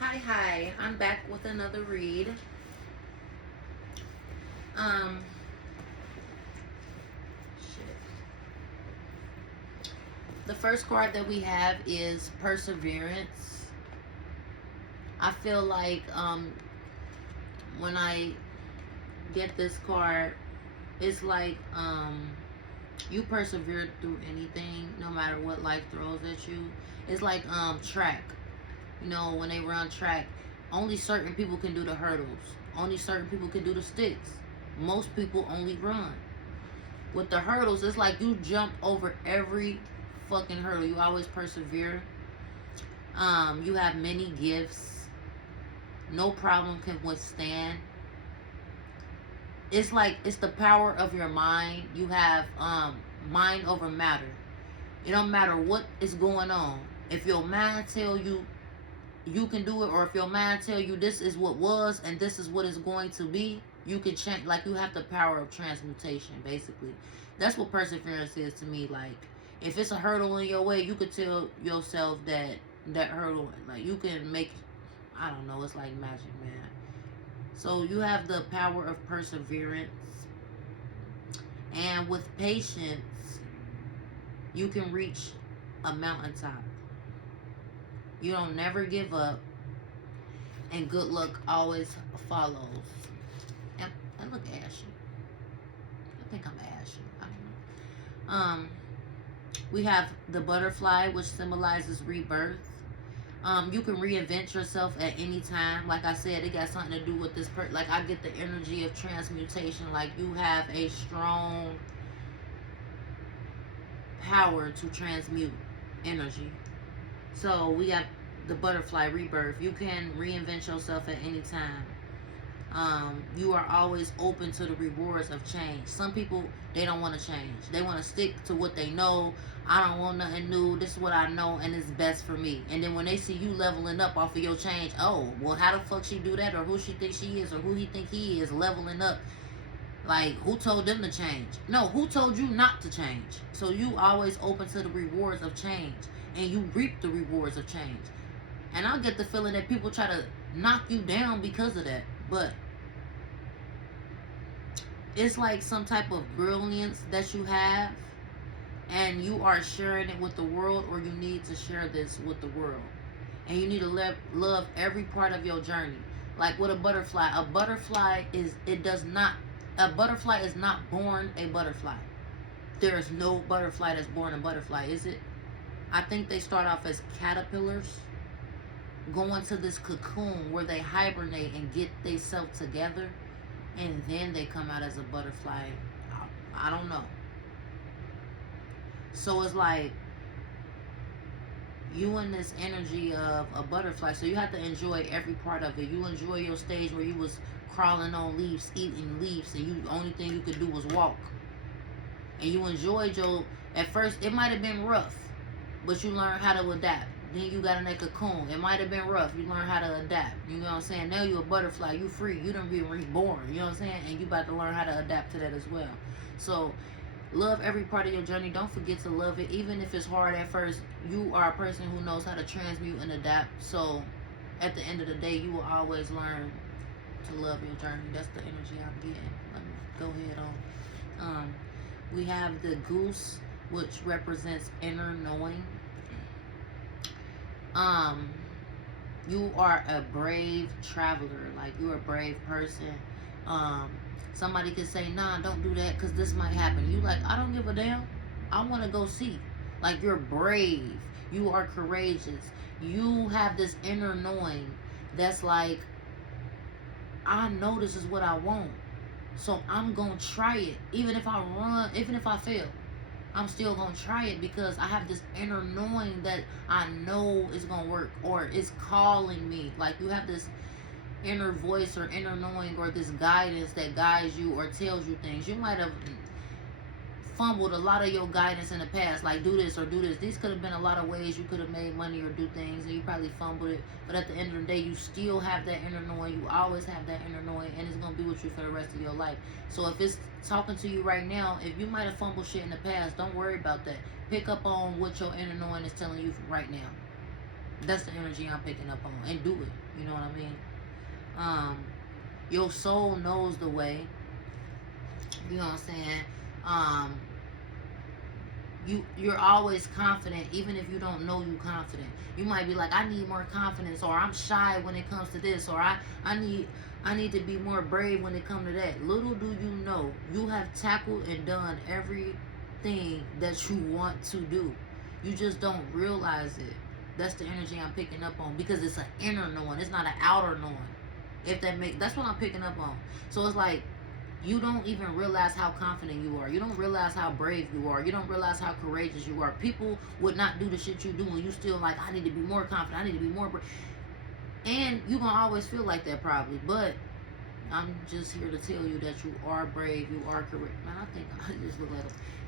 Hi, I'm back with another read. Um, shit. The first card that we have is Perseverance. I feel like when I get this card, it's like you persevere through anything, no matter what life throws at you. It's like track. You know, when they run track, only certain people can do the hurdles. Only certain people can do the sticks. Most people only run. With the hurdles, it's like you jump over every fucking hurdle. You always persevere. You have many gifts. No problem can withstand. It's like it's the power of your mind. You have mind over matter. It don't matter what is going on. If your mind tell you you can do it, or if your mind tell you this is what was and this is what is going to be, you can change. Like, you have the power of transmutation, basically. That's what perseverance is to me. Like, if it's a hurdle in your way, you could tell yourself that that hurdle, like, you can make, I don't know, it's like magic, man. So you have the power of perseverance, and with patience you can reach a mountaintop. You don't never give up, and good luck always follows. And look ashy. I think I'm ashy. I don't know. We have the butterfly, which symbolizes rebirth. You can reinvent yourself at any time. Like I said, it got something to do with this. Like, I get the energy of transmutation. Like, you have a strong power to transmute energy. So we got the butterfly rebirth. You can reinvent yourself at any time. You are always open to the rewards of change. Some people, they don't want to change. They want to stick to what they know. I don't want nothing new. This is what I know, and it's best for me. And then when they see you leveling up off of your change, oh, well, how the fuck she do that, or who she thinks she is, or who he think he is leveling up? Like, who told them to change? No, who told you not to change? So you always open to the rewards of change, and you reap the rewards of change. And I get the feeling that people try to knock you down because of that, but it's like some type of brilliance that you have, and you are sharing it with the world, or you need to share this with the world. And you need to love every part of your journey. Like with a butterfly is, it does not, a butterfly is not born a butterfly. There is no butterfly that's born a butterfly, is it? I think they start off as caterpillars, going to this cocoon where they hibernate and get themselves together, and then they come out as a butterfly. I don't know. So it's like you in this energy of a butterfly, so you have to enjoy every part of it. You enjoy your stage where you was crawling on leaves, eating leaves, and you, the only thing you could do was walk. And you enjoyed your, at first it might have been rough, but you learned how to adapt. Then you got in that cocoon. It might have been rough. You learn how to adapt. You know what I'm saying? Now you a butterfly. You free. You done been reborn. You know what I'm saying? And you about to learn how to adapt to that as well. So love every part of your journey. Don't forget to love it. Even if it's hard at first, you are a person who knows how to transmute and adapt. So at the end of the day, you will always learn to love your journey. That's the energy I'm getting. Let me go ahead on. We have the goose, which represents inner knowing. um you are a brave traveler. Like, you're a brave person. um Somebody could say, nah, don't do that because this might happen. You like, I don't give a damn. I want to go see. Like, you're brave. You are courageous. You have this inner knowing that's like, I know this is what I want, so I'm gonna try it. Even if I run, even if I fail, I'm still gonna try it because I have this inner knowing that I know it's gonna work, or it's calling me. Like, you have this inner voice or inner knowing, or this guidance that guides you or tells you things. You might have fumbled a lot of your guidance in the past, like do this or do this. These could have been a lot of ways you could have made money or do things, and you probably fumbled it. But at the end of the day, you still have that inner knowing. You always have that inner knowing, and it's gonna be with you for the rest of your life. So if it's talking to you right now, if you might have fumbled shit in the past, don't worry about that. Pick up on what your inner knowing is telling you right now. That's the energy I'm picking up on. And do it. You know what I mean? Your soul knows the way. You know what I'm saying? Um, you're always confident, even if you don't know you confident. You might be like, I need more confidence, or I'm shy when it comes to this, or I need to be more brave when it comes to that. Little do you know, you have tackled and done everything that you want to do. You just don't realize it. That's the energy I'm picking up on, because it's an inner knowing. It's not an outer knowing. That's what I'm picking up on. So it's like, you don't even realize how confident you are. You don't realize how brave you are. You don't realize how courageous you are. People would not do the shit you do, and you still like, I need to be more confident. I need to be more brave. And you're going to always feel like that probably. But I'm just here to tell you that you are brave. You are courageous. Man, I think I just look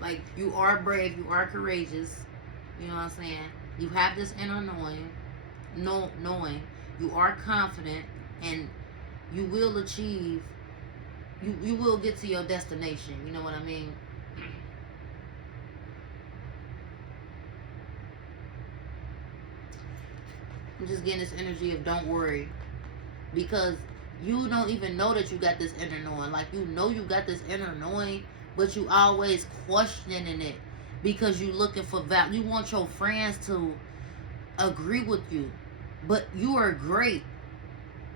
like you are brave. You are courageous. You know what I'm saying? You have this inner knowing. You are confident, and you will achieve. You will get to your destination. You know what I mean? I'm just getting this energy of don't worry. Because you don't even know that you got this inner knowing. Like, you know you got this inner knowing, but you always questioning it. Because you looking for value. You want your friends to agree with you. But you are great.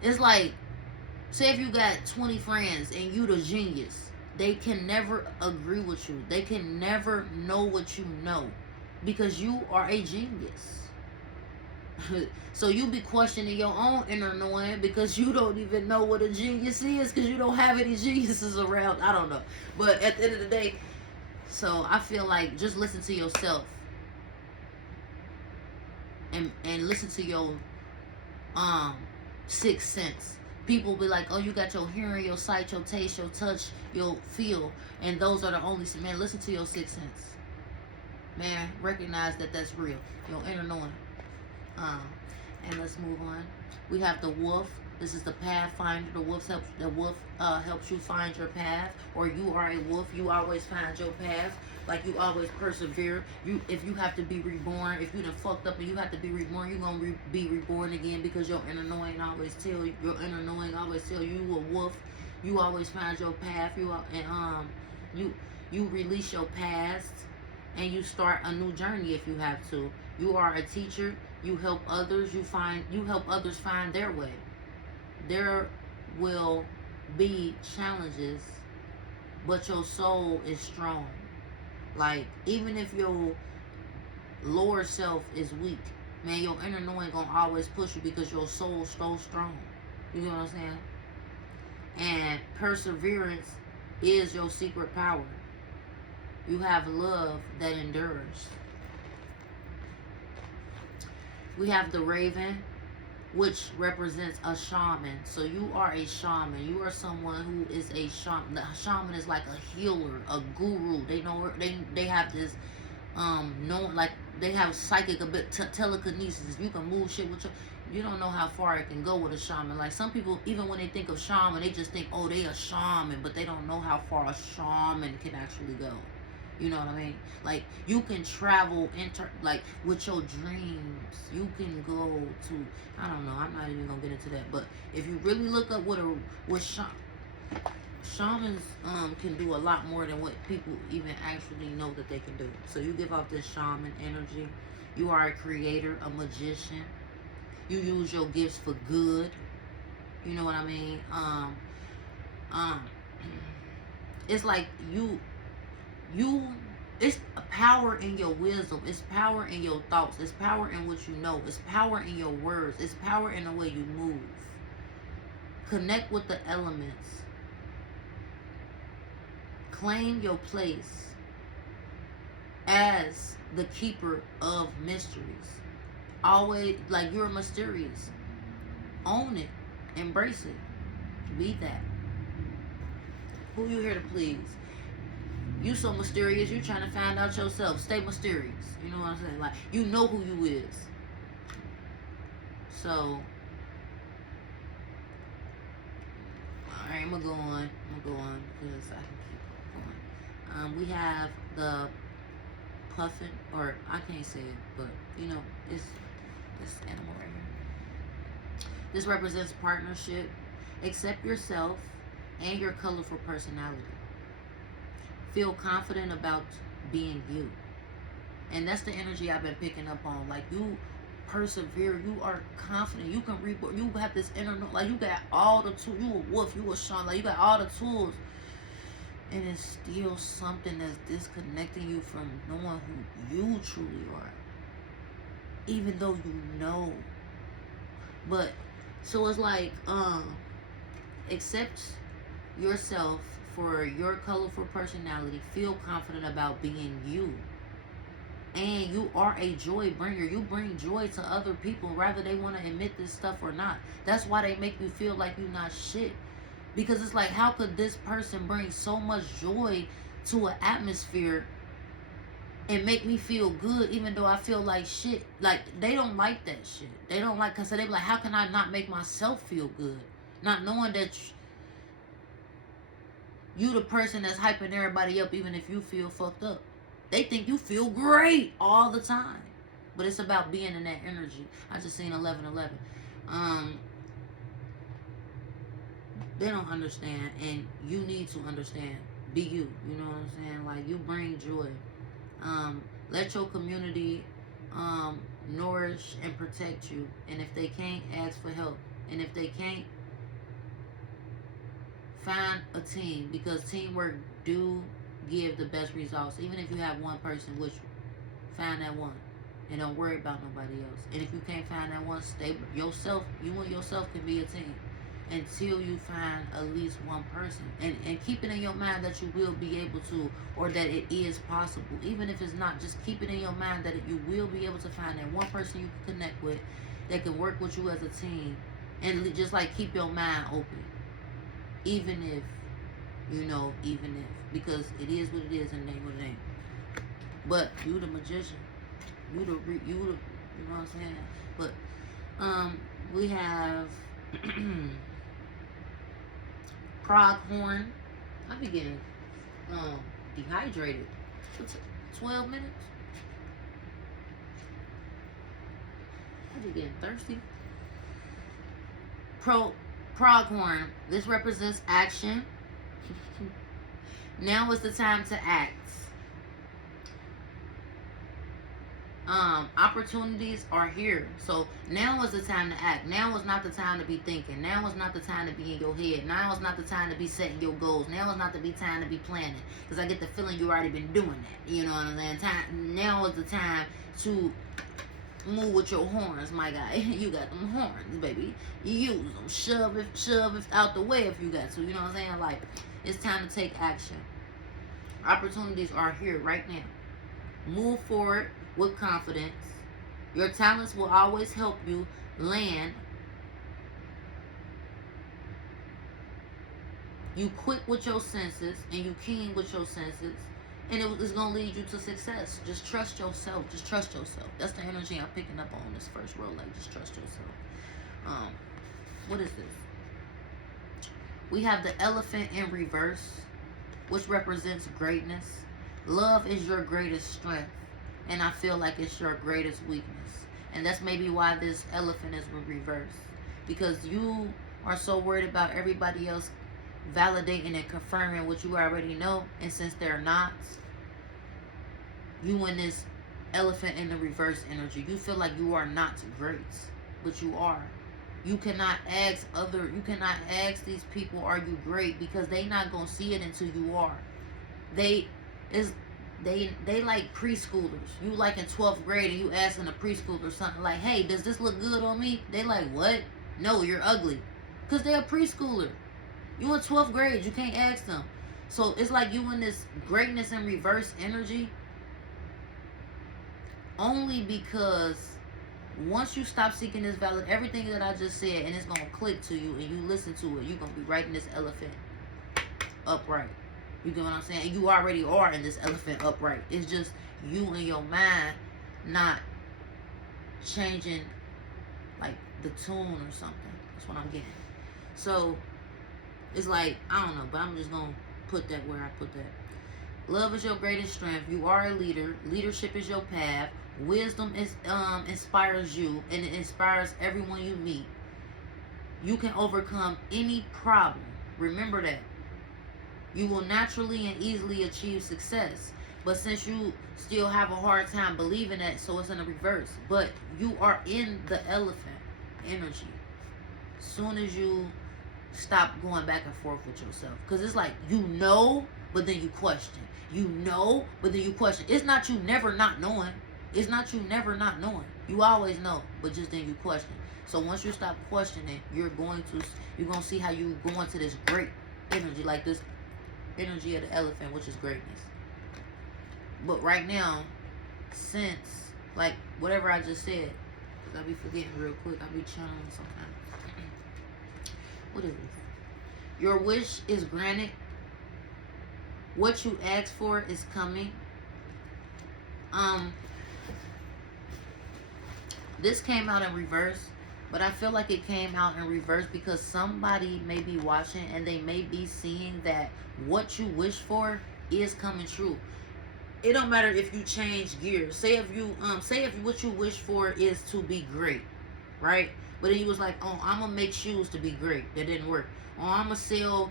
It's like, say if you got 20 friends and you the genius, they can never agree with you. They can never know what you know, because you are a genius. So you be questioning your own inner knowing, because you don't even know what a genius is, because you don't have any geniuses around. I don't know. But at the end of the day, so I feel like just listen to yourself, and listen to your sixth sense. People be like, oh, you got your hearing, your sight, your taste, your touch, your feel, and those are the only. Man, listen to your sixth sense. Man, recognize that that's real. Your inner knowing. And let's move on. We have the wolf. This is the pathfinder. The wolf helps you find your path, or you are a wolf. You always find your path. Like, you always persevere. If you have to be reborn, if you done fucked up and you have to be reborn, you're gonna be reborn again, because your inner knowing always tell you. Your inner knowing always tell you a wolf. You always find your path. You release your past, and you start a new journey if you have to. You are a teacher. You help others. You help others find their way. There will be challenges, but your soul is strong. Like, even if your lower self is weak, man, your inner knowing gonna always push you, because your soul's so strong. You know what I'm saying? And perseverance is your secret power. You have love that endures. We have the raven, which represents a shaman. So you are a shaman. You are someone who is a shaman. The shaman is like a healer, a guru. They know they have this like, they have psychic telekinesis. You can move shit with you don't know how far it can go with a shaman. Like, some people, even when they think of shaman, they just think, oh, they a shaman, but they don't know how far a shaman can actually go. You know what I mean? Like, you can travel like, with your dreams. You can go to, I don't know, I'm not even gonna get into that. But if you really look up what shamans can do a lot more than what people even actually know that they can do. So you give off this shaman energy. You are a creator, a magician. You use your gifts for good. You know what I mean? It's like it's power in your wisdom. It's power in your thoughts. It's power in what you know. It's power in your words. It's power in the way you move. Connect with the elements. Claim your place as the keeper of mysteries. Always, like, you're mysterious. Own it. Embrace it. Be that. Who you here to please? You so mysterious, you trying to find out yourself. Stay mysterious. You know what I'm saying? Like, you know who you is. So, alright, I'm gonna go on because I can keep going. We have the puffin, or I can't say it, but you know, it's This animal right here. This represents partnership. Accept yourself and your colorful personality. Feel confident about being you. And that's the energy I've been picking up on. Like, you persevere, you are confident, you can read, you have this inner, like, you got all the tools. You a wolf, you a Sean, like, you got all the tools. And it's still something that's disconnecting you from knowing who you truly are. Even though you know. But, so it's like, accept yourself for your colorful personality. Feel confident about being you. And you are a joy bringer. You bring joy to other people, whether they want to admit this stuff or not. That's why they make you feel like you're not shit. Because it's like, how could this person bring so much joy to an atmosphere and make me feel good even though I feel like shit? Like, they don't like that shit. They don't like, because they be like, how can I not make myself feel good? Not knowing that you the person that's hyping everybody up even if you feel fucked up. They think you feel great all the time. But it's about being in that energy. I just seen 11:11. They don't understand, and you need to understand. Be you. You know what I'm saying? Like, you bring joy. Let your community nourish and protect you. And if they can't, ask for help. And if they can't, find a team, because teamwork do give the best results. Even if you have one person with you, find that one and don't worry about nobody else. And if you can't find that one, stay yourself. You and yourself can be a team until you find at least one person, and keep it in your mind that you will be able to, or that it is possible. Even if it's not, just keep it in your mind that you will be able to find that one person you can connect with that can work with you as a team. And just like, keep your mind open, even if, even if, because it is what it is and it ain't what it ain't. But you the magician, you know what I'm saying? But we have Pronghorn. I be getting dehydrated. 12 minutes. I be getting thirsty. Pronghorn. This represents action. Now is the time to act. Opportunities are here. So now is the time to act. Now is not the time to be thinking. Now is not the time to be in your head. Now is not the time to be setting your goals. Now is not the time to be planning. Because I get the feeling you already been doing that. You know what I'm saying? Now is the time to move with your horns, my guy. You got them horns, baby. You use them. Shove it out the way if you got to. You know what I'm saying? Like, it's time to take action. Opportunities are here right now. Move forward with confidence. Your talents will always help you land. You quick with your senses and you keen with your senses, and it's going to lead you to success. Just trust yourself. Just trust yourself. That's the energy I'm picking up on this first row. Like, just trust yourself. What is this? We have the elephant in reverse, which represents greatness. Love is your greatest strength, and I feel like it's your greatest weakness. And that's maybe why this elephant is reversed, because you are so worried about everybody else validating and confirming what you already know, and since they're not, you in this elephant in the reverse energy, you feel like you are not great, but you are. You cannot ask these people, are you great? Because they not gonna see it until you are. They like preschoolers. You like in 12th grade and you asking a preschooler something like, hey, does this look good on me? They like, what? No, you're ugly. Because they're a preschooler. You in 12th grade, you can't ask them. So it's like you in this greatness in reverse energy, only because once you stop seeking this valid, everything that I just said, and it's going to click to you and you listen to it, you're going to be right in this elephant upright. You get what I'm saying? And you already are in this elephant upright. It's just you and your mind not changing like the tune or something. That's what I'm getting. So it's like, I don't know, but I'm just going to put that where I put that. Love is your greatest strength. You are a leader. Leadership is your path. Wisdom is inspires you, and it inspires everyone you meet. You can overcome any problem. Remember that. You will naturally and easily achieve success. But since you still have a hard time believing that, so it's in the reverse. But you are in the elephant energy. Soon as you stop going back and forth with yourself. Because it's like, you know, but then you question. You know, but then you question. It's not you never not knowing. It's not you never not knowing. You always know, but just then you question. So once you stop questioning, you're going to see how you go into this great energy, like this energy of the elephant, which is greatness. But right now, since, like, whatever I just said, because I be forgetting real quick, I be channeling sometimes. What is this? Your wish is granted. What you ask for is coming. This came out in reverse, but I feel like it came out in reverse because somebody may be watching and they may be seeing that what you wish for is coming true. It don't matter if you change gears. Say if what you wish for is to be great, right? But then you was like, oh, I'm gonna make shoes to be great. That didn't work. Or I'm gonna sell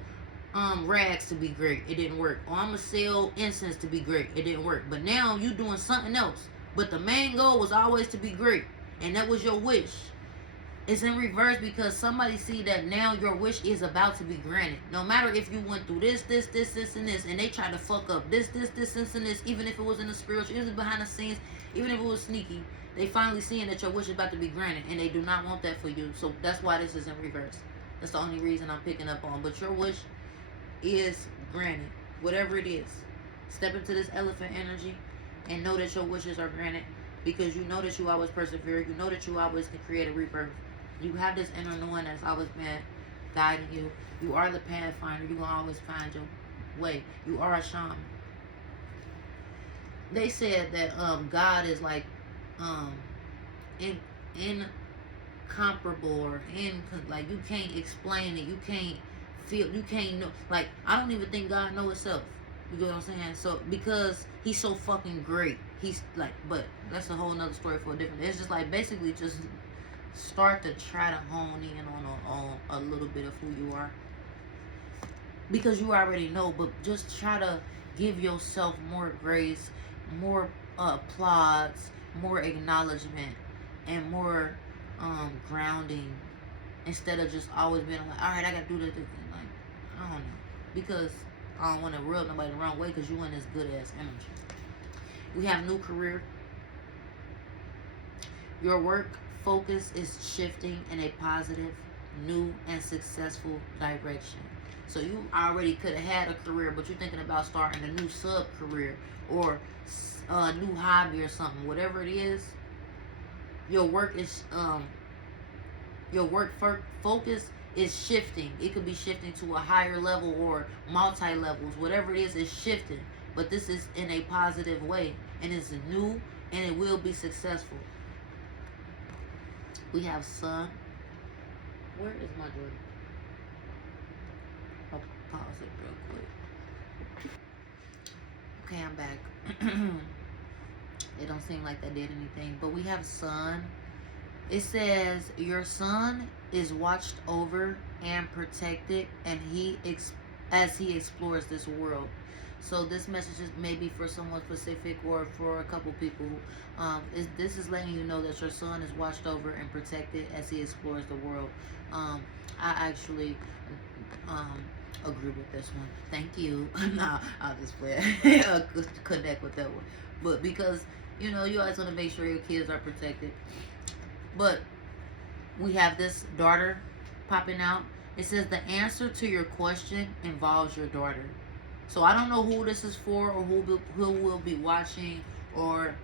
rags to be great. It didn't work. Or I'm gonna sell incense to be great. It didn't work. But now you doing something else. But the main goal was always to be great, and that was your wish. It's in reverse because somebody see that now your wish is about to be granted. No matter if you went through this, and this, and they tried to fuck up this, and this, even if it was in the spiritual, even behind the scenes, even if it was sneaky, they finally seeing that your wish is about to be granted, and they do not want that for you. So that's why this is in reverse. That's the only reason I'm picking up on. But your wish is granted, whatever it is. Step into this elephant energy and know that your wishes are granted because you know that you always persevere. You know that you always can create a rebirth. You have this inner knowing that's always been guiding you. You are the pathfinder. You're going to always find your way. You are a shaman. They said that God is like incomparable or like you can't explain it. You can't feel. You can't know. Like, I don't even think God knows itself. You get what I'm saying? So, because he's so fucking great. He's like, but that's a whole nother story for a different. It's just like basically just start to try to hone in on a little bit of who you are, because you already know, but just try to give yourself more grace, more applause, more acknowledgement, and more grounding, instead of just always being like, all right, I gotta do this, like, I don't know, because I don't want to rub nobody the wrong way, because you in this good ass energy. We have new career. Your work focus is shifting in a positive, new, and successful direction. So you already could have had a career, but you're thinking about starting a new sub-career or a new hobby or something. Whatever it is, your work is focus is shifting. It could be shifting to a higher level or multi-levels. Whatever it is shifting. But this is in a positive way, and it's new, and it will be successful. We have sun. Where is my journal? I'll pause it real quick. Okay, I'm back. It don't seem like that did anything. But we have sun. It says, your son is watched over and protected, and as he explores this world. So this message is maybe for someone specific or for a couple people. This is letting you know that your son is watched over and protected as he explores the world. I actually agree with this one. Thank you. Nah, I'll just play connect with that one. But because, you always want to make sure your kids are protected. But we have this daughter popping out. It says the answer to your question involves your daughter. So I don't know who this is for, or who will be watching, or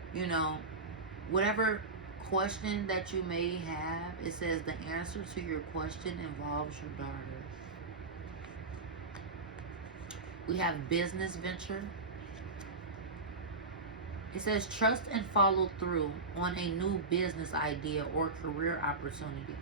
whatever question that you may have. It says the answer to your question involves your daughter. We have business venture. It says trust and follow through on a new business idea or career opportunity.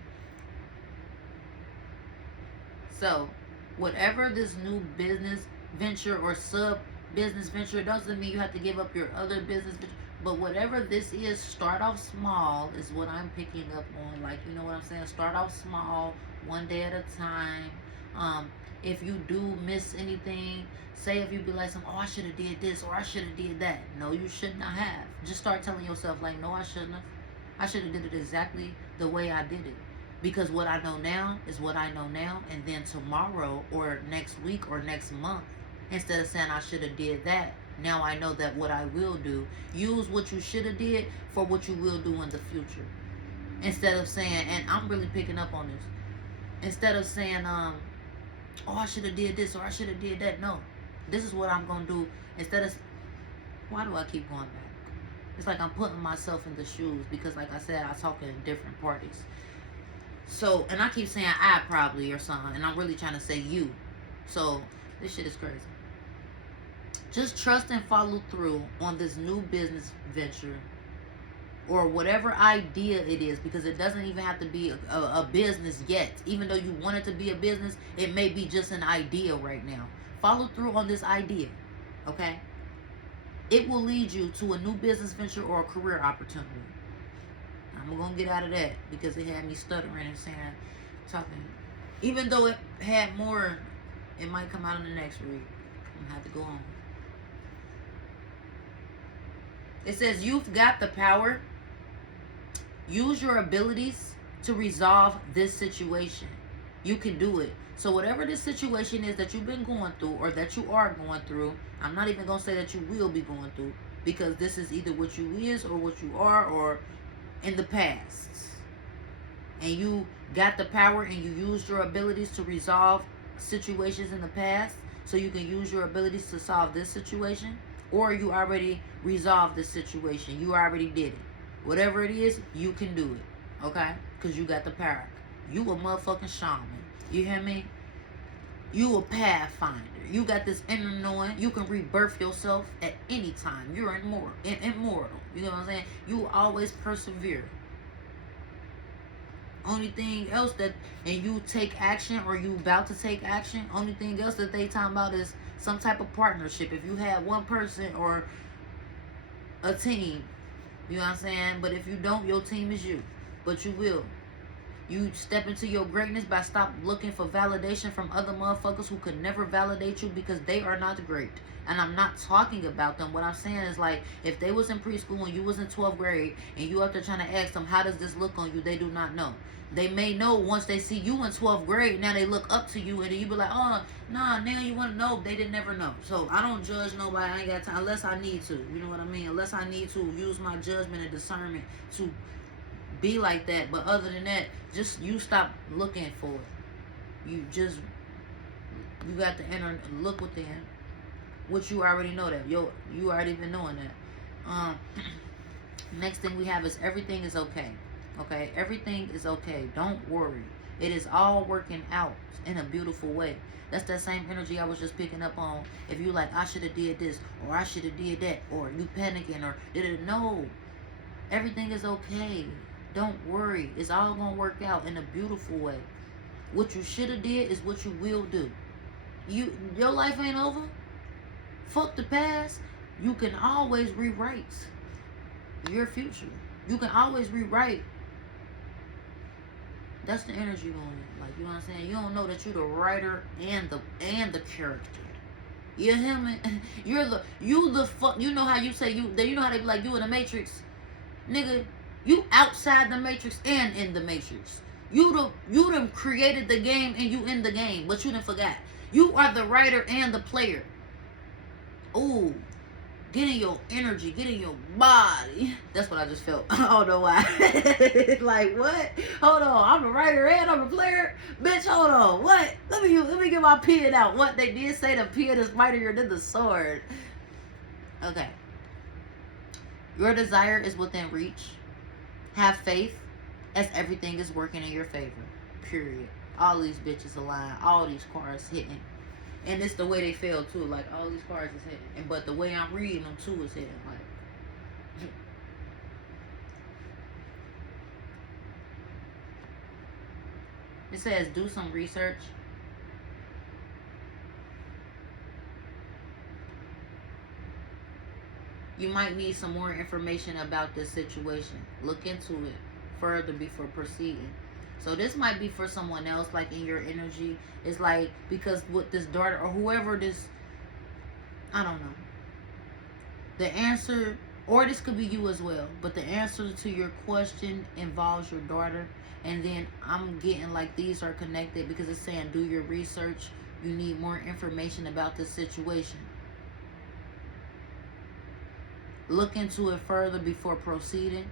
So whatever this new business venture or sub business venture, doesn't mean you have to give up your other business venture, But whatever this is, start off small is what I'm picking up on. Like, you know what I'm saying? Start off small, one day at a time. Um, if you do miss anything, say if you be like, oh, I should have did this or I should have did that. No, you should not have. Just start telling yourself, like, no, I shouldn't have. I should have did it exactly the way I did it. Because what I know now is what I know now. And then tomorrow or next week or next month, instead of saying I should have did that, now I know that what I will do. Use what you should have did for what you will do in the future. Instead of saying, and I'm really picking up on this. Instead of saying, oh, I should have did this or I should have did that. No, this is what I'm gonna do. Instead of, why do I keep going back? It's like I'm putting myself in the shoes because, like I said, I talk in different parties. So, and I keep saying I probably or something, and I'm really trying to say you. So, this shit is crazy. Just trust and follow through on this new business venture or whatever idea it is, because it doesn't even have to be a business yet. Even though you want it to be a business, it may be just an idea right now. Follow through on this idea, okay? It will lead you to a new business venture or a career opportunity. I'm going to get out of that because it had me stuttering and saying, talking. Even though it had more, it might come out in the next read. I'm going to have to go on. It says, you've got the power. Use your abilities to resolve this situation. You can do it. So whatever this situation is that you've been going through or that you are going through, I'm not even going to say that you will be going through, because this is either what you is or what you are or in the past. And you got the power and you used your abilities to resolve situations in the past, so you can use your abilities to solve this situation, or you already resolved this situation. You already did it. Whatever it is, you can do it. Okay? Because you got the power. You a motherfucking shaman. You hear me? You a pathfinder. You got this inner knowing. You can rebirth yourself at any time. You're immortal. You know what I'm saying? You always persevere. Only thing else that, and you take action or you about to take action, only thing else that they talking about is some type of partnership. If you have one person or a team, you know what I'm saying? But if you don't, your team is you. But you will. You step into your greatness by stop looking for validation from other motherfuckers who could never validate you, because they are not great. And I'm not talking about them. What I'm saying is, like, if they was in preschool and you was in 12th grade and you out there trying to ask them, how does this look on you? They do not know. They may know once they see you in 12th grade. Now they look up to you and then you be like, oh, nah, now you want to know. They didn't never know. So I don't judge nobody. I ain't got time unless I need to. You know what I mean? Unless I need to use my judgment and discernment to be like that. But other than that, just you stop looking for it. You got to enter, look within, which you already know that. You already been knowing that. Next thing we have is everything is okay. Okay, everything is okay. Don't worry. It is all working out in a beautiful way. That's that same energy I was just picking up on. If you like, I should have did this, or I should have did that, or you panicking, or no. Everything is okay. Don't worry. It's all gonna work out in a beautiful way. What you should have did is what you will do. Your life ain't over. Fuck the past. You can always rewrite your future. You can always rewrite. That's the energy on it. Like, you know what I'm saying? You don't know that you're the writer and the character. You hear me? You know how you say you know how they be like, you in the Matrix, nigga. You outside the Matrix and in the Matrix. You done created the game and you in the game, but you done forgot. You are the writer and the player. Ooh. Get in your energy, get in your body. That's what I just felt. I don't know why. Like, what? Hold on, I'm the writer and I'm the player? Bitch, hold on. What? Let me get my pen out. What? They did say the pen is mightier than the sword. Okay. Your desire is within reach. Have faith, as everything is working in your favor. Period. All these bitches align. All these cars hitting. And it's the way they feel too. Like, all these cards is hitting. But the way I'm reading them too is hitting. Like, it says do some research. You might need some more information about this situation. Look into it further before proceeding. So this might be for someone else, like in your energy. It's like, because with this daughter or whoever this, I don't know. The answer, or this could be you as well, but the answer to your question involves your daughter. And then I'm getting like these are connected because it's saying do your research. You need more information about this situation. Look into it further before proceeding.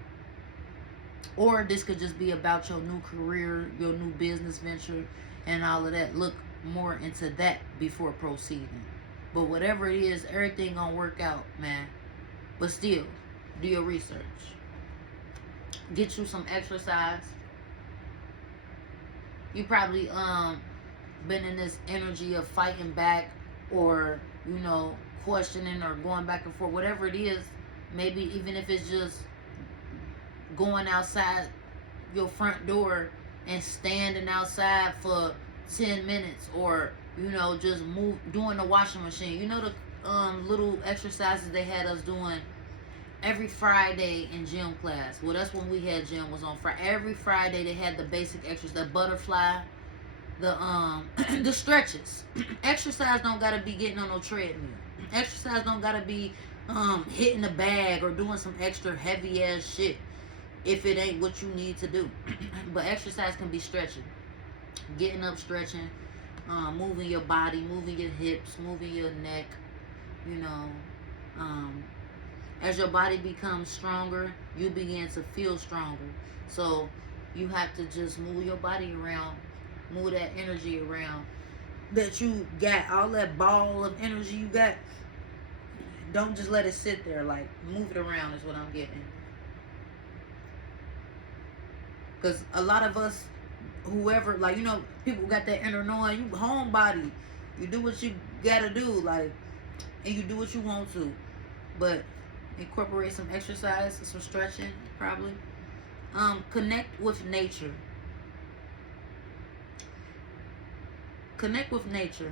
Or this could just be about your new career, your new business venture, and all of that. Look more into that before proceeding. But whatever it is, everything gonna work out, man. But still, do your research. Get you some exercise. You probably been in this energy of fighting back, or questioning or going back and forth, whatever it is. Maybe even if it's just going outside your front door and standing outside for 10 minutes, or just doing the washing machine. The little exercises they had us doing every Friday in gym class. Well, that's when we had gym, was on Friday. Every Friday they had the basic exercise, the butterfly, the the stretches. Exercise don't gotta be getting on no treadmill. Exercise don't gotta be hitting the bag or doing some extra heavy ass shit if it ain't what you need to do. But exercise can be stretching, getting up, stretching, moving your body, moving your hips, moving your neck. As your body becomes stronger, you begin to feel stronger. So you have to just move your body around, move that energy around that you got, all that ball of energy you got. Don't just let it sit there. Like, move it around is what I'm getting. Because a lot of us, whoever, like, people got that inner knowing. You homebody. You do what you gotta do, like, and you do what you want to. But incorporate some exercise, some stretching, probably. Connect with nature. Connect with nature.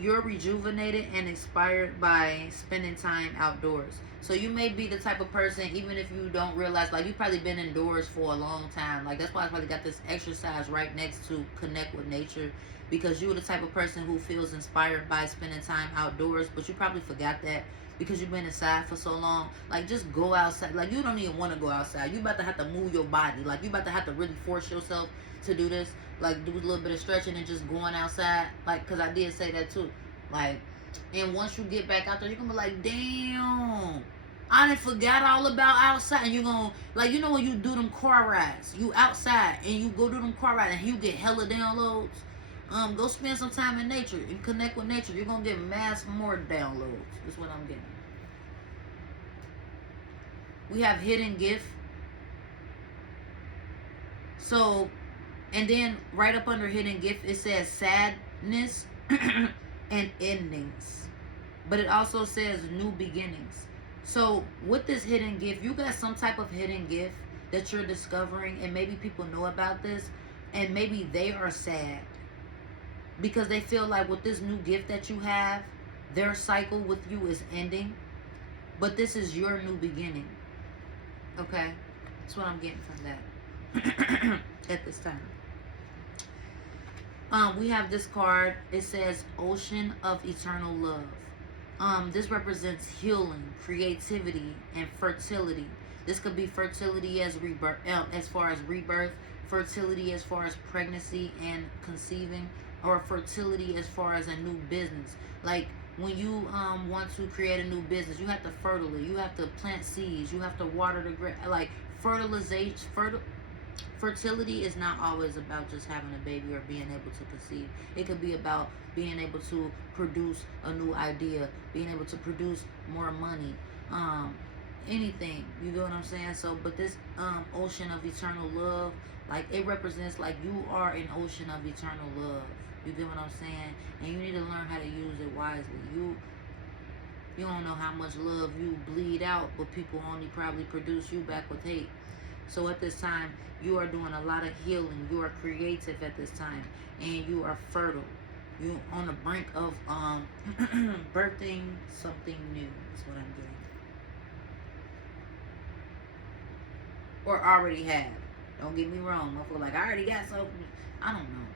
You're rejuvenated and inspired by spending time outdoors. So you may be the type of person, even if you don't realize, like, you've probably been indoors for a long time. Like, that's why I probably got this exercise right next to connect with nature, because you're the type of person who feels inspired by spending time outdoors, but you probably forgot that because you've been inside for so long. Like, just go outside. Like, you don't even want to go outside. You about to have to move your body. Like, you about to have to really force yourself to do this. Like, do a little bit of stretching and just going outside. Like, because I did say that too. Like, and once you get back out there, you're going to be like, damn, I done forgot all about outside. And you're going to, like, when you do them car rides, you outside and you go do them car rides and you get hella downloads. Go spend some time in nature and connect with nature. You're going to get more downloads. That's what I'm getting. We have hidden gift. So, and then right up under hidden gift, it says sadness and endings. But it also says new beginnings. So with this hidden gift, you got some type of hidden gift that you're discovering, and maybe people know about this, and maybe they are sad because they feel like with this new gift that you have, their cycle with you is ending, but this is your new beginning. Okay? That's what I'm getting from that at this time. We have this card. It says Ocean of Eternal Love. This represents healing, creativity, and fertility. This could be fertility as rebirth, as far as rebirth, fertility as far as pregnancy and conceiving, or fertility as far as a new business. Like, when you want to create a new business, you have to fertilize. You have to plant seeds. You have to water the ground. Like, fertility is not always about just having a baby or being able to conceive. It could be about being able to produce a new idea, being able to produce more money, anything. You get what I'm saying? So, but this ocean of eternal love, like, it represents, like, you are an ocean of eternal love. You get what I'm saying? And you need to learn how to use it wisely. You don't know how much love you bleed out, but people only probably produce you back with hate. So at this time, you are doing a lot of healing. You are creative at this time, and you are fertile. You on the brink of birthing something new is what I'm getting. Or already have. Don't get me wrong. I feel like I already got something. I don't know.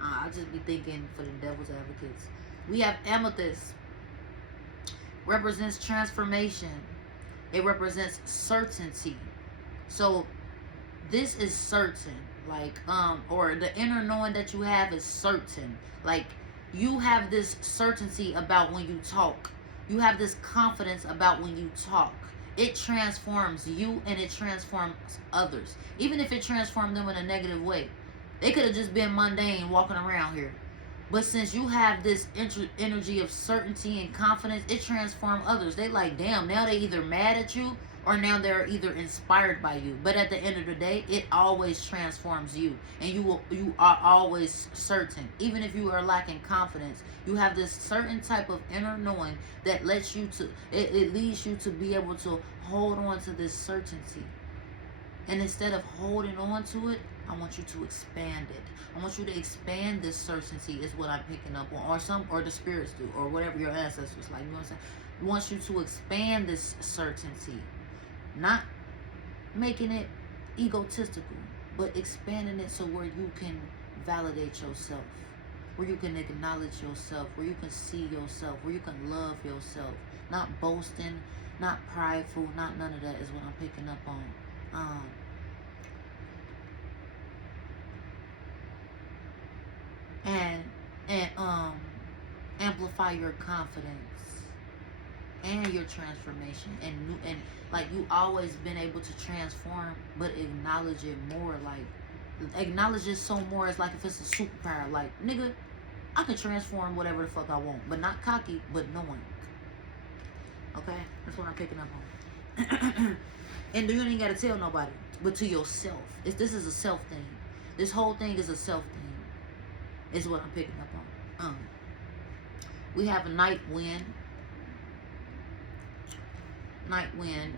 I'll just be thinking for the devil's advocates. We have amethyst. Represents transformation. It represents certainty. So this is certain. Like, or the inner knowing that you have is certain. Like, you have this certainty about when you talk. You have this confidence about when you talk. It transforms you and it transforms others. Even if it transformed them in a negative way. They could have just been mundane walking around here. But since you have this energy of certainty and confidence, it transforms others. They like, damn, now they either mad at you or now they're either inspired by you. But at the end of the day, it always transforms you. And you are always certain. Even if you are lacking confidence, you have this certain type of inner knowing that lets you to, it leads you to be able to hold on to this certainty. And instead of holding on to it, I want you to expand it. I want you to expand this certainty is what I'm picking up on. Or the spirits do, or whatever your ancestors like. You know what I'm saying? I want you to expand this certainty. Not making it egotistical, but expanding it so where you can validate yourself. Where you can acknowledge yourself. Where you can see yourself. Where you can love yourself. Not boasting, not prideful, not none of that is what I'm picking up on. And amplify your confidence and your transformation, and like you always been able to transform, but acknowledge it more. Like acknowledge it so more. It's like if it's a superpower. Like, nigga, I can transform whatever the fuck I want, but not cocky, but knowing. Okay, that's what I'm picking up on. And you ain't gotta tell nobody, but to yourself. This is a self thing. This whole thing is a self thing. Is what I'm picking up on. We have a night wind. Night wind.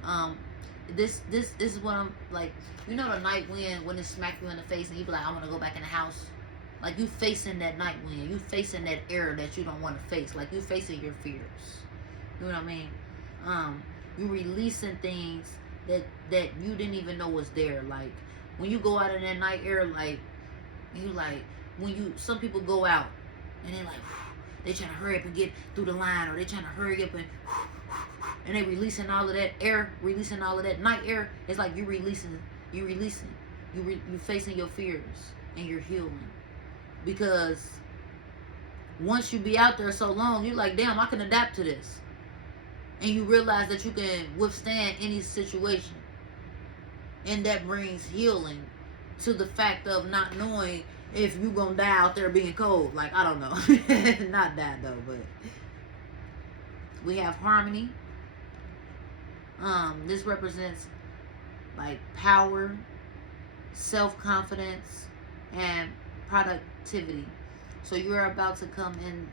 This is what I'm like. You know the night wind when it smack you in the face and you be like, I want to go back in the house. Like you facing that night wind. You facing that air that you don't want to face. Like you facing your fears. You know what I mean? You releasing things that you didn't even know was there. Like when you go out in that night air, like you like when you some people go out and they like they trying to hurry up and get through the line, or they trying to hurry up and they releasing all of that air, releasing all of that night air. It's like you facing your fears and you're healing, because once you be out there so long, you're like, damn, I can adapt to this. And you realize that you can withstand any situation. And that brings healing to the fact of not knowing if you gonna die out there being cold. Like, I don't know. Not that though, but we have harmony. This represents like power, self-confidence, and productivity. So you're about to come in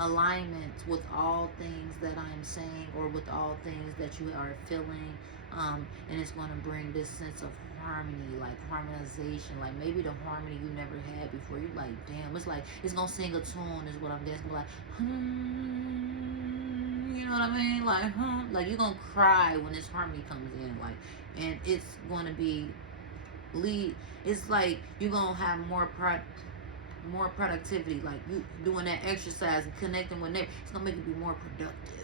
alignment with all things that I am saying, or with all things that you are feeling, and it's going to bring this sense of harmony, like harmonization, like maybe the harmony you never had before. You like, damn, it's like it's gonna sing a tune is what I'm guessing, like you know what I mean, like you're gonna cry when this harmony comes in, like, and it's gonna be it's like you're gonna have more productivity, like you doing that exercise and connecting with it. It's gonna make you be more productive.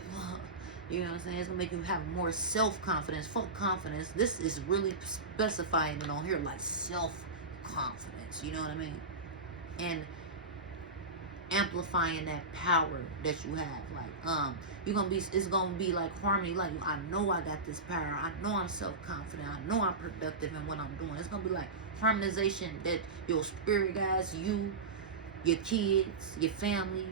You know what I'm saying? It's gonna make you have more self-confidence. Fuck confidence. This is really specifying it on here, like self-confidence. You know what I mean? And amplifying that power that you have. Like, it's gonna be like harmony. Like, I know I got this power. I know I'm self-confident. I know I'm productive in what I'm doing. It's gonna be like harmonization that your spirit guides, you, your kids, your family,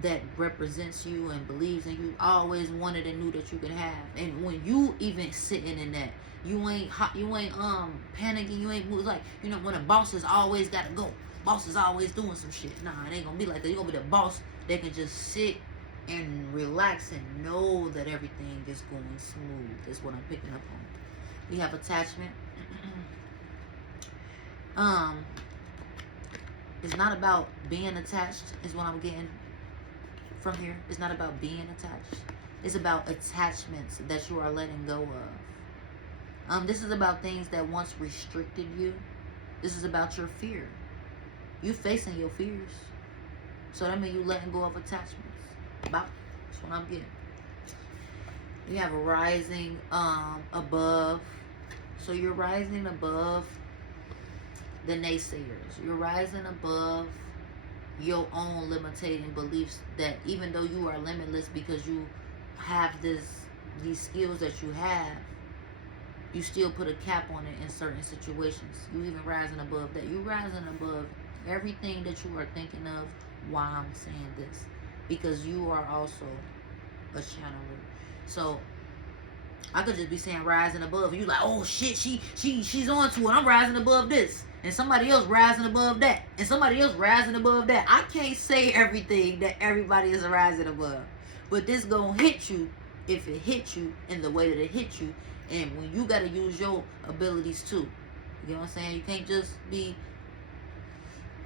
that represents you and believes in you, always wanted and knew that you could have. And when you even sitting in that, you ain't panicking, you ain't like, you know, when a boss is always gotta go, boss is always doing some shit. Nah, it ain't gonna be like that. You're gonna be the boss that can just sit and relax and know that everything is going smooth. That's what I'm picking up on. We have attachment. It's not about being attached, is what I'm getting from here. It's not about being attached. It's about attachments that you are letting go of. This is about things that once restricted you. This is about your fear. You facing your fears. So that means you letting go of attachments. That's what I'm getting. You have a rising above. So you're rising above the naysayers. You're rising above your own limiting beliefs that even though you are limitless because you have these skills that you have, you still put a cap on it in certain situations. You even rising above that. You rising above everything that you are thinking of while I'm saying this. Because you are also a channeler. So I could just be saying rising above. You like, oh shit, she's on to it. I'm rising above this. And somebody else rising above that. And somebody else rising above that. I can't say everything that everybody is rising above. But this gonna hit you if it hits you in the way that it hits you. And when you gotta use your abilities too. You know what I'm saying? You can't just be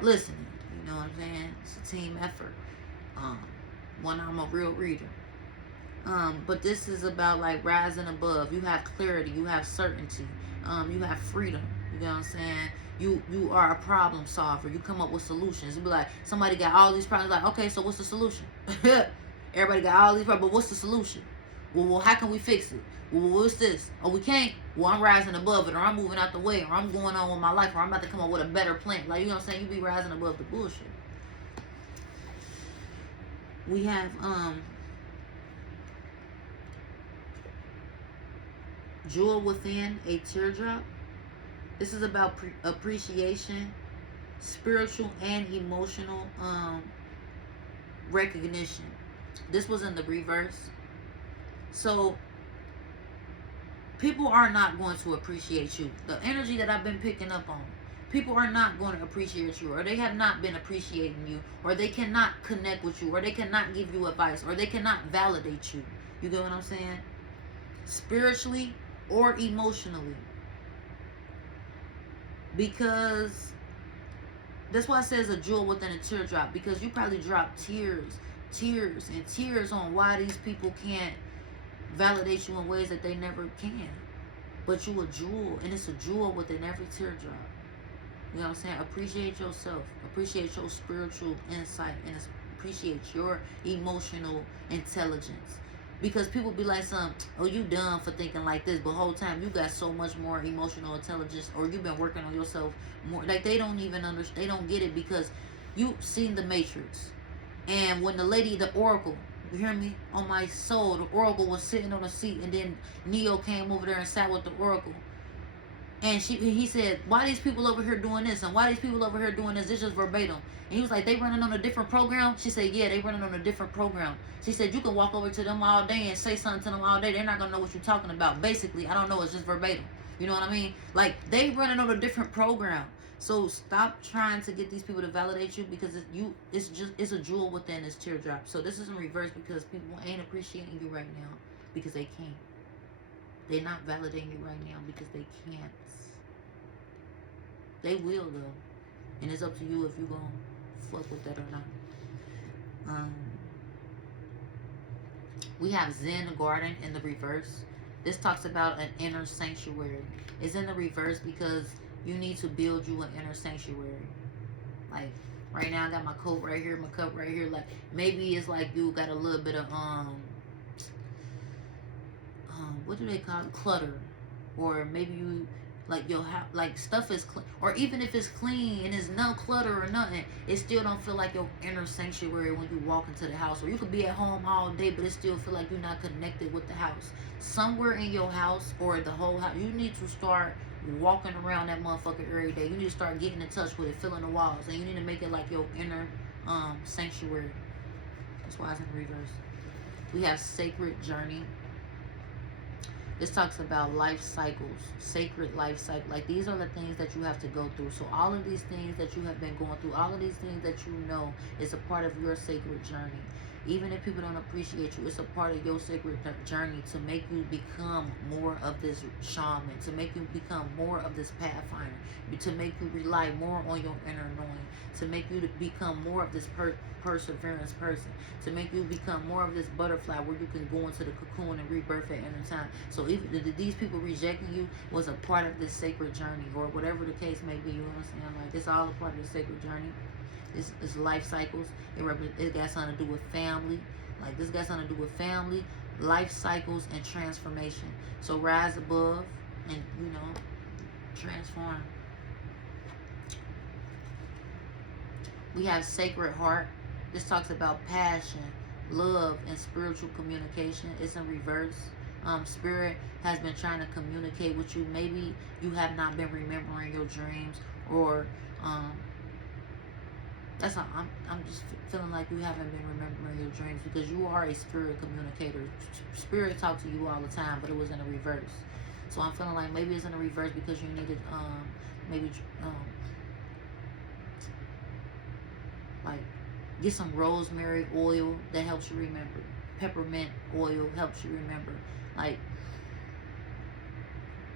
listening. You know what I'm saying? It's a team effort. One, I'm a real reader. But this is about like rising above. You have clarity, you have certainty, you have freedom. You know what I'm saying? You are a problem solver. You come up with solutions. You be like, somebody got all these problems. Like, okay, so what's the solution? Everybody got all these problems, but what's the solution? Well, how can we fix it? Well, what's this? Oh, we can't. Well, I'm rising above it, or I'm moving out the way, or I'm going on with my life, or I'm about to come up with a better plan. Like, you know what I'm saying? You be rising above the bullshit. We have Jewel Within, a Teardrop. This is about appreciation, spiritual and emotional recognition. This was in the reverse. So people are not going to appreciate you. The energy that I've been picking up on, people are not going to appreciate you, or they have not been appreciating you, or they cannot connect with you, or they cannot give you advice, or they cannot validate you. You get what I'm saying? Spiritually or emotionally. Because that's why it says a jewel within a teardrop, because you probably drop tears on why these people can't validate you in ways that they never can. But you a jewel, and it's a jewel within every teardrop. You know what I'm saying? Appreciate yourself, appreciate your spiritual insight, and appreciate your emotional intelligence. Because people be like, oh, you dumb for thinking like this, but whole time you got so much more emotional intelligence, or you've been working on yourself more. Like, they don't even understand, they don't get it, because you seen the Matrix. And when the lady, the Oracle, you hear me? On my soul, the Oracle was sitting on a seat, and then Neo came over there and sat with the Oracle. And he said, why these people over here doing this? And why these people over here doing this? This is verbatim. And he was like, they running on a different program? She said, yeah, they running on a different program. She said, you can walk over to them all day and say something to them all day. They're not going to know what you're talking about. Basically, I don't know. It's just verbatim. You know what I mean? Like, they running on a different program. So stop trying to get these people to validate you, because it's a jewel within this teardrop. So this is in reverse, because people ain't appreciating you right now because they can't. They're not validating you right now because they can't. They will though, and it's up to you if you're gonna fuck with that or not. We have Zen Garden in the reverse. This talks about an inner sanctuary. It's in the reverse because you need to build you an inner sanctuary. Like, right now I got my coat right here, my cup right here. Like, maybe it's like you got a little bit of what do they call it? Clutter, or maybe you like your house, like stuff is clean, or even if it's clean and there's no clutter or nothing, it still don't feel like your inner sanctuary when you walk into the house. Or you could be at home all day, but it still feel like you're not connected with the house. Somewhere in your house or the whole house, you need to start walking around that motherfucker every day. You need to start getting in touch with it, feeling the walls, and you need to make it like your inner sanctuary. That's why it's in reverse. We have Sacred Journey. This talks about life cycles, sacred life cycle. Like, these are the things that you have to go through. So all of these things that you have been going through, all of these things that you know is a part of your sacred journey. Even if people don't appreciate you, it's a part of your sacred journey to make you become more of this shaman, to make you become more of this pathfinder, to make you rely more on your inner knowing, to make you to become more of this perseverance person, to make you become more of this butterfly where you can go into the cocoon and rebirth at any time. So even these people rejecting you was a part of this sacred journey, or whatever the case may be. You understand? Like, it's all a part of the sacred journey. It's life cycles. It got something to do with family. Like, this got something to do with family, life cycles, and transformation. So rise above and, transform. We have Sacred Heart. This talks about passion, love, and spiritual communication. It's in reverse. Spirit has been trying to communicate with you. Maybe you have not been remembering your dreams, or that's how I'm just feeling like you haven't been remembering your dreams, because you are a spirit communicator. Spirit talk to you all the time, but it was in a reverse. So I'm feeling like maybe it's in a reverse because you needed maybe like get some rosemary oil that helps you remember. Peppermint oil helps you remember. Like,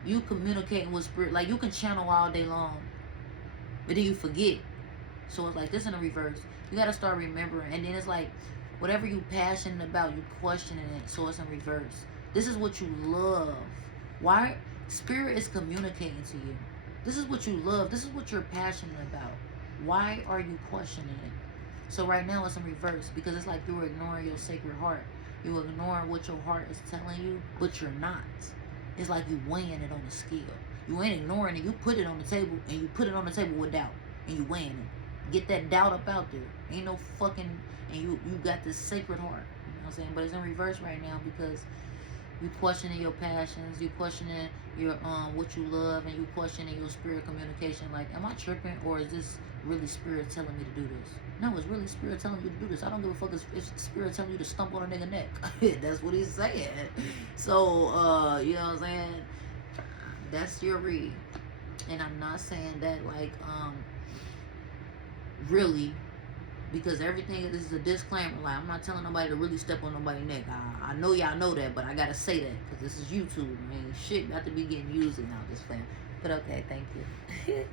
you communicating with spirit, like you can channel all day long, but then you forget. So it's like this in a reverse. You gotta start remembering, and then it's like whatever you passionate about, you questioning it. So it's in reverse. This is what you love. Why? Spirit is communicating to you. This is what you love. This is what you're passionate about. Why are you questioning it? So right now it's in reverse, because it's like you're ignoring your sacred heart. You're ignoring what your heart is telling you, but you're not. It's like you weighing it on the scale. You ain't ignoring it. You put it on the table, and you put it on the table with doubt, and you weighing it. Get that doubt up out there. Ain't no fucking, and you got this sacred heart. You know what I'm saying? But it's in reverse right now, because you questioning your passions, you questioning your what you love, and you questioning your spirit communication. Like, am I tripping, or is this really spirit telling me to do this? No, it's really spirit telling you to do this. I don't give a fuck if spirit telling you to stump on a nigga neck. That's what he's saying. So you know what I'm saying? That's your read. And I'm not saying that like really, because everything, this is a disclaimer. Like, I'm not telling nobody to really step on nobody's neck. I know y'all know that, but I gotta say that because this is YouTube. I mean, shit about to be getting used now, this fam. But okay, thank you.